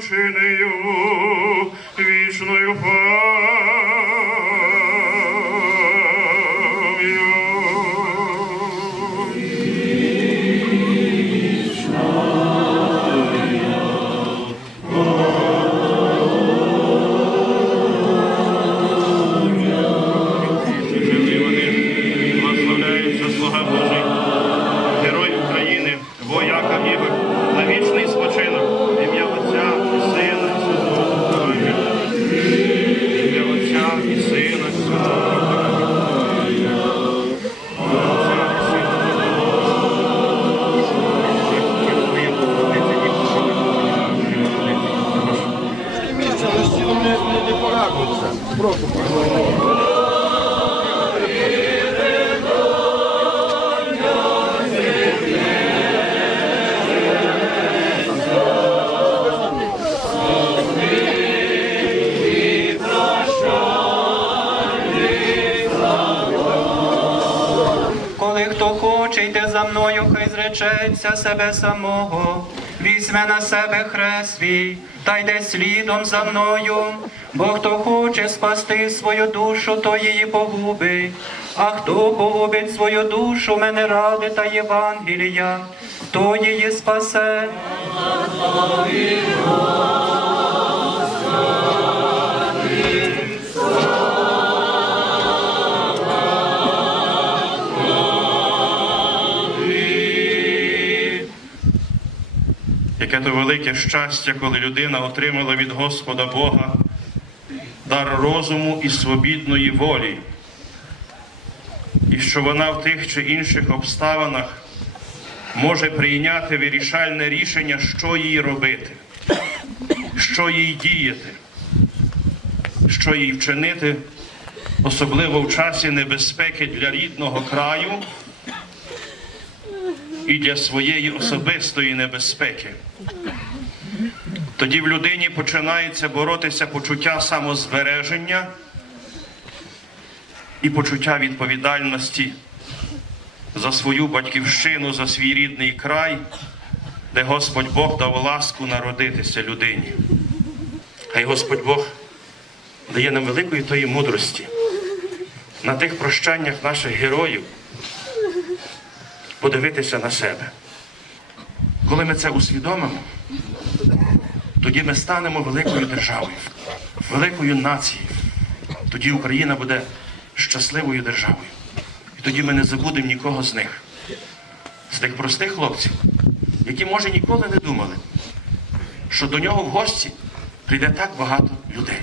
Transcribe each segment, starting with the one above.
вчини зречеться себе самого, візьме на себе хрест свій, та йде слідом за мною. Бо хто хоче спасти свою душу, то її погубить. А хто погубить свою душу, мене ради та Євангелія, то її спасе. Яке то велике щастя, коли людина отримала від Господа Бога дар розуму і свобідної волі, і що вона в тих чи інших обставинах може прийняти вирішальне рішення, що їй робити, що їй діяти, що їй вчинити, особливо в часі небезпеки для рідного краю і для своєї особистої небезпеки. Тоді в людині починається боротися почуття самозбереження і почуття відповідальності за свою батьківщину, за свій рідний край, де Господь Бог дав ласку народитися людині. Хай Господь Бог дає нам великої тої мудрості на тих прощаннях наших героїв подивитися на себе. Коли ми це усвідомимо, тоді ми станемо великою державою, великою нацією. Тоді Україна буде щасливою державою. І тоді ми не забудемо нікого з них, з тих простих хлопців, які, може, ніколи не думали, що до нього в гості прийде так багато людей,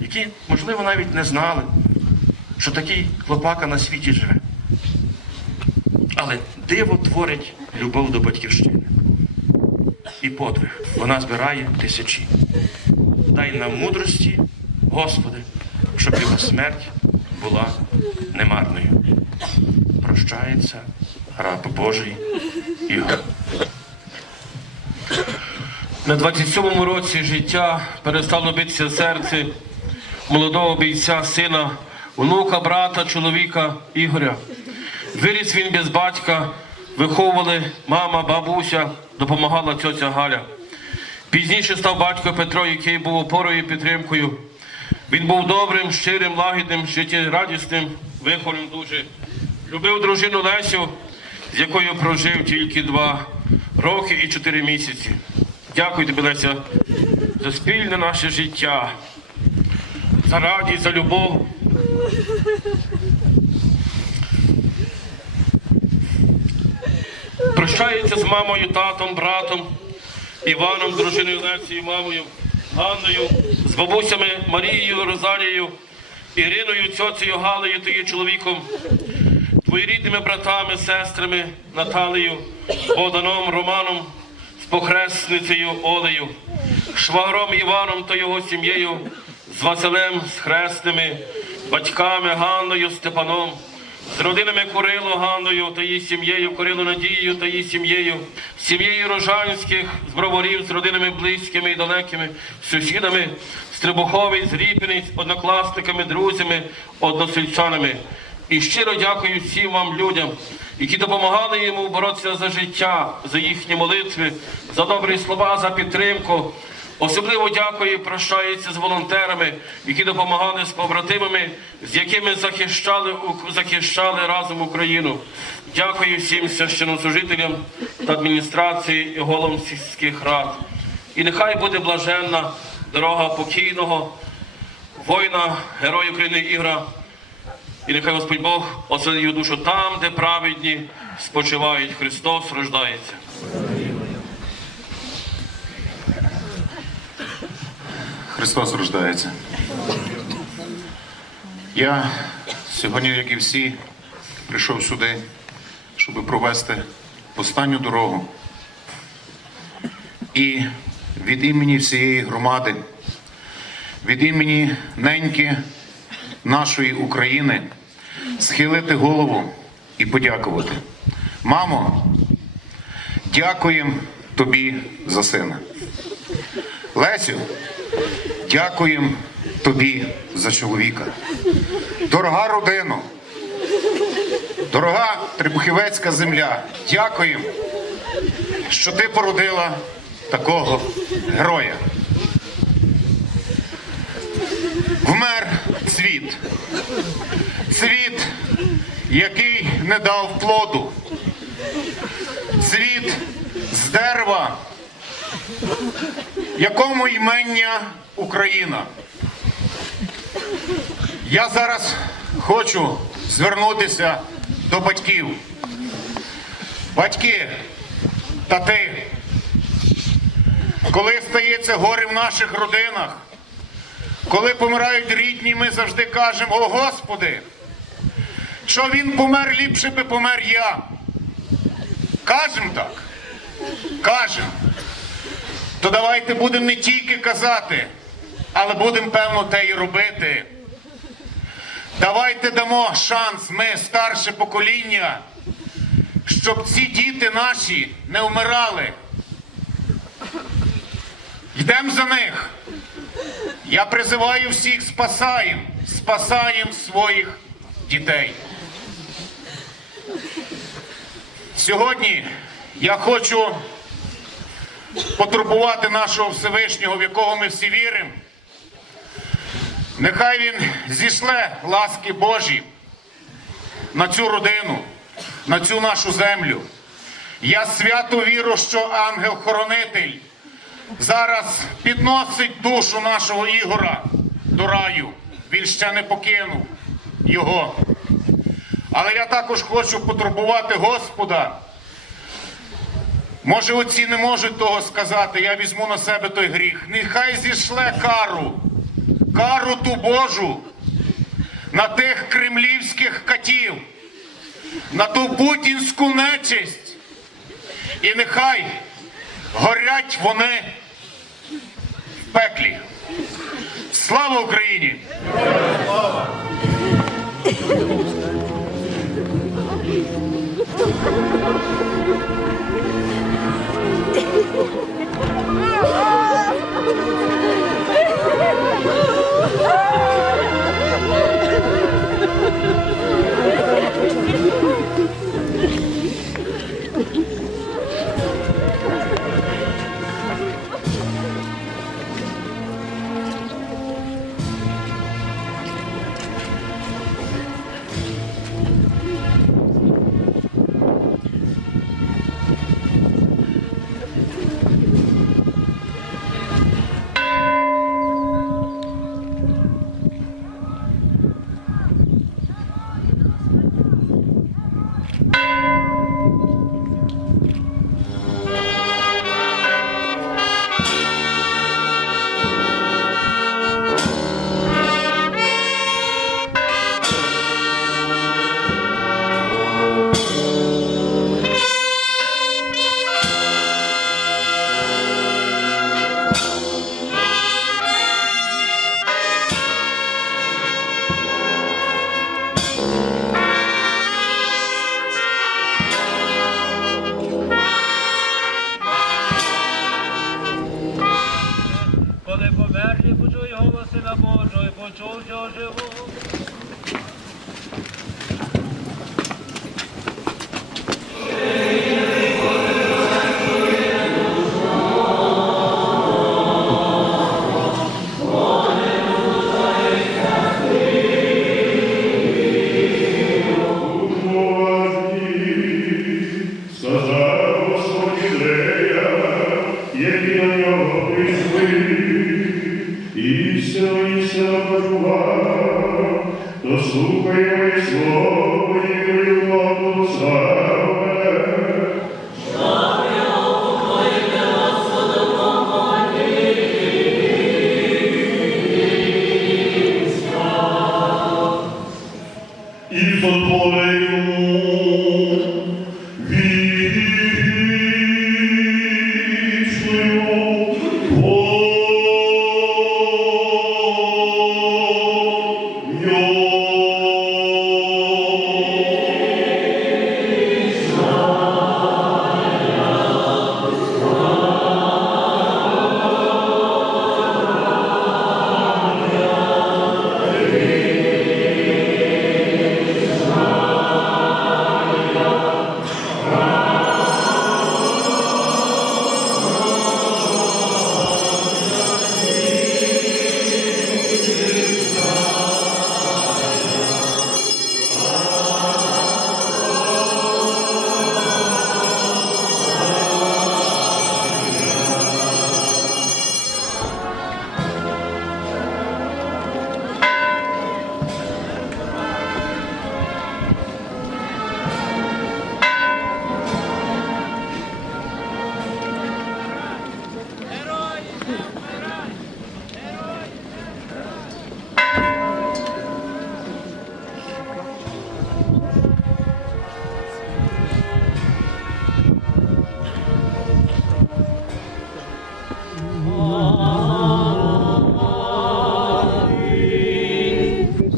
які, можливо, навіть не знали, що такий хлопака на світі живе. Але диво творить любов до батьківщини. І подвиг. Вона збирає тисячі. Дай нам мудрості, Господи, щоб його смерть була немарною. Прощається раб Божий Ігор. На 27-му році життя перестало битися серце молодого бійця, сина, внука, брата, чоловіка Ігоря. Виріс він без батька, виховували мама, бабуся, допомагала тьотя Галя. Пізніше став батько Петро, який був опорою і підтримкою. Він був добрим, щирим, лагідним, життєрадісним, вихованим дуже. Любив дружину Лесю, з якою прожив тільки два роки і чотири місяці. Дякую тобі, Леся, за спільне наше життя, за радість, за любов. Прощається з мамою, татом, братом, Іваном, дружиною Лесією, мамою, Ганною, з бабусями Марією, Розалією, Іриною, цьоцею, Галею та її чоловіком, твоєрідними братами, сестрами Наталею, Богданом, Романом, з похресницею Олею, швагром Іваном та його сім'єю, з Василем, з хресними, батьками Ганною, Степаном, з родинами Курило Ганною та її сім'єю, Курило Надією та її сім'єю, з сім'єю Рожанських, з броварів, з родинами близькими і далекими, з сусідами, з Требухович, з Ріпіниць, однокласниками, друзями, односельчанами. І щиро дякую всім вам людям, які допомагали йому боротися за життя, за їхні молитви, за добрі слова, за підтримку. Особливо дякую і прощається з волонтерами, які допомагали з побратимами, з якими захищали, захищали разом Україну. Дякую всім священнослужителям та адміністрації і головам сільських рад. І нехай буде блаженна дорога покійного воїна, героя України Ігра. І нехай Господь Бог оселить його душу там, де праведні спочивають. Христос рождається. Христос рождається. Я сьогодні, як і всі, прийшов сюди, щоб провести останню дорогу. І від імені всієї громади, від імені неньки нашої України схилити голову і подякувати. Мамо, дякуємо тобі за сина. Лесю, Дякуємо тобі за чоловіка. Дорога родина, дорога Требухівецька земля, дякуємо, що ти породила такого героя. Вмер цвіт. Цвіт, який не дав плоду. Цвіт з дерева, якому ймення Україна. Я зараз хочу звернутися до батьків. Батьки, тати, коли стається горе в наших родинах, коли помирають рідні, ми завжди кажемо, о Господи, що він помер, ліпше би помер я. Кажемо так. Кажемо то давайте будемо не тільки казати, але будемо певно те і робити. Давайте дамо шанс, ми, старше покоління, щоб ці діти наші не вмирали. Йдемо за них. Я призиваю всіх, спасаємо, спасаємо своїх дітей. Сьогодні я хочу потурбувати нашого Всевишнього, в якого ми всі віримо. Нехай він зійшле ласки Божі на цю родину, на цю нашу землю. Я свято вірю, що ангел-хоронитель зараз підносить душу нашого Ігора до раю. Він ще не покинув його. Але я також хочу потурбувати Господа. Може, отці не можуть того сказати, я візьму на себе той гріх. Нехай зійшле кару, кару ту Божу на тих кремлівських катів, на ту путінську нечисть. І нехай горять вони в пеклі. Слава Україні! Той почув, що живу. Господь Ідрея, які на все прийшли, і сілися почував, то слухай моє слово, і славе.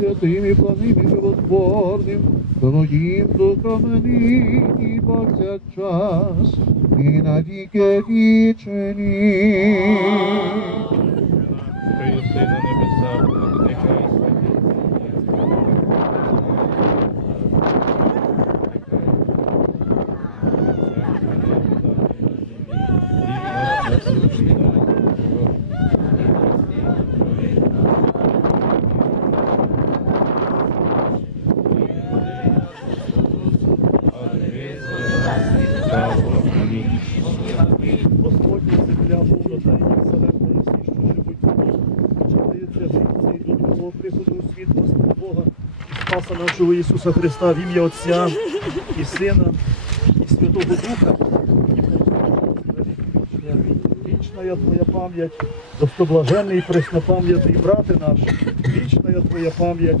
Святим і планим і животворним, Твоїм духом нині повсякчас і на віки вічні. Хай на небесах, нехай Господня земля повнота і вселенна, і всі, що живуть в ній. Читається життя і до другого приходу у світ Господа Бога і Спаса нашого Ісуса Христа в ім'я Отця і Сина і Святого Духа. Вічна, вічна Твоя пам'ять, достоблажений преснопам'ятний брате наш, вічна Твоя пам'ять